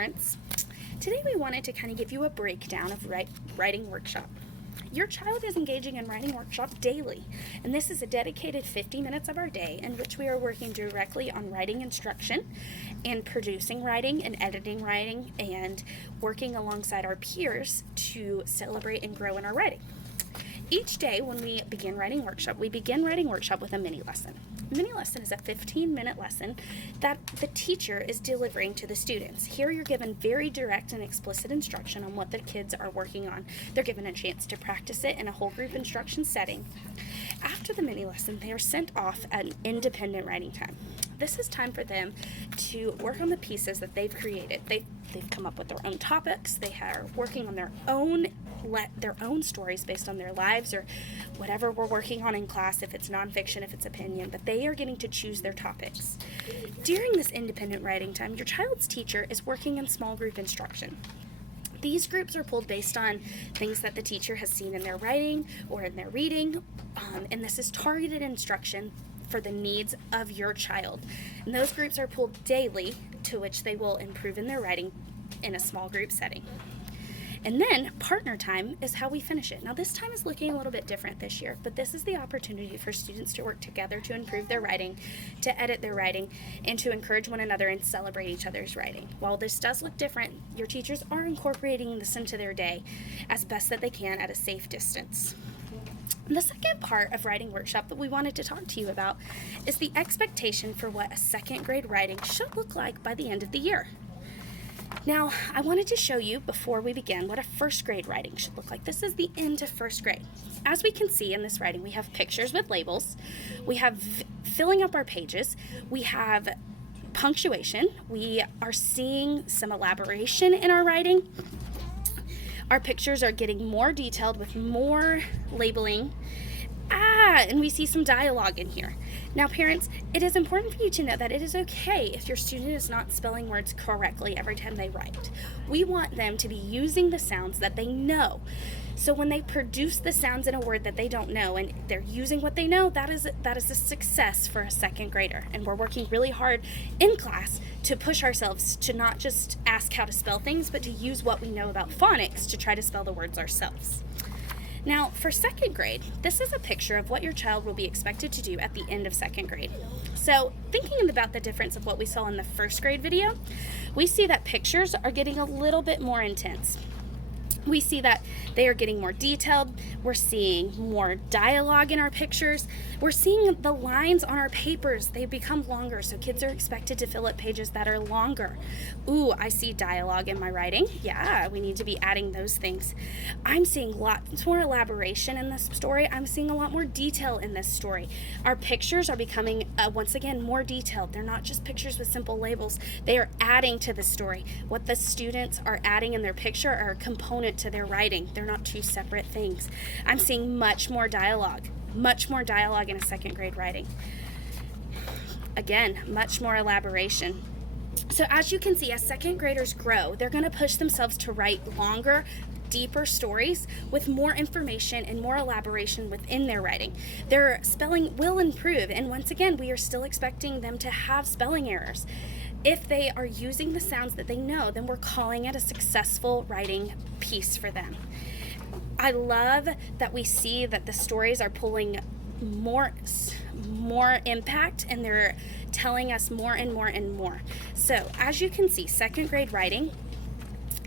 parents. Today we wanted to kind of give you a breakdown of writing workshop. Your child is engaging in writing workshop daily, and this is a dedicated 50 minutes of our day in which we are working directly on writing instruction and producing writing and editing writing and working alongside our peers to celebrate and grow in our writing. Each day when we begin writing workshop with a mini lesson. A mini lesson is a 15-minute lesson that the teacher is delivering to the students. Here you're given very direct and explicit instruction on what the kids are working on. They're given a chance to practice it in a whole group instruction setting. After the mini lesson, they are sent off at an independent writing time. This is time for them to work on the pieces that they've created. They've come up with their own topics. They are working on their own stories based on their lives or whatever we're working on in class, if it's nonfiction, if it's opinion, but they are getting to choose their topics. During this independent writing time, your child's teacher is working in small group instruction. These groups are pulled based on things that the teacher has seen in their writing or in their reading, and this is targeted instruction for the needs of your child. And those groups are pulled daily, to which they will improve in their writing in a small group setting. And then partner time is how we finish it. Now this time is looking a little bit different this year, but this is the opportunity for students to work together to improve their writing, to edit their writing, and to encourage one another and celebrate each other's writing. While this does look different, your teachers are incorporating this into their day as best that they can at a safe distance. The second part of writing workshop that we wanted to talk to you about is the expectation for what a second grade writing should look like by the end of the year. Now, I wanted to show you before we begin what a first grade writing should look like. This is the end of first grade. As we can see in this writing, we have pictures with labels, we have filling up our pages, we have punctuation, we are seeing some elaboration in our writing. Our pictures are getting more detailed with more labeling. And we see some dialogue in here. Now, parents, it is important for you to know that it is okay if your student is not spelling words correctly every time they write. We want them to be using the sounds that they know. So when they produce the sounds in a word that they don't know and they're using what they know, that is a success for a second grader. And we're working really hard in class to push ourselves to not just ask how to spell things, but to use what we know about phonics to try to spell the words ourselves. Now, for second grade, this is a picture of what your child will be expected to do at the end of second grade. So, thinking about the difference of what we saw in the first grade video, we see that pictures are getting a little bit more intense. We see that they are getting more detailed. We're seeing more dialogue in our pictures. We're seeing the lines on our papers. They become longer, so kids are expected to fill up pages that are longer. Ooh, I see dialogue in my writing. Yeah, we need to be adding those things. I'm seeing lots more elaboration in this story. I'm seeing a lot more detail in this story. Our pictures are becoming, once again, more detailed. They're not just pictures with simple labels. They are adding to the story. What the students are adding in their picture are a component to their writing. They're not two separate things. I'm seeing much more dialogue in a second grade writing. Again, much more elaboration. So as you can see, as second graders grow, they're going to push themselves to write longer, deeper stories with more information and more elaboration within their writing. Their spelling will improve, and once again, we are still expecting them to have spelling errors. If they are using the sounds that they know, then we're calling it a successful writing piece for them. I love that we see that the stories are pulling more impact, and they're telling us more and more and more. So as you can see, second grade writing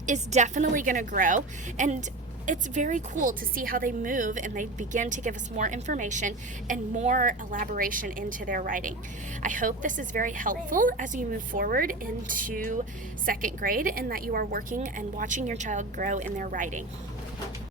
is definitely going to grow, and it's very cool to see how they move and they begin to give us more information and more elaboration into their writing. I hope this is very helpful as you move forward into second grade and that you are working and watching your child grow in their writing.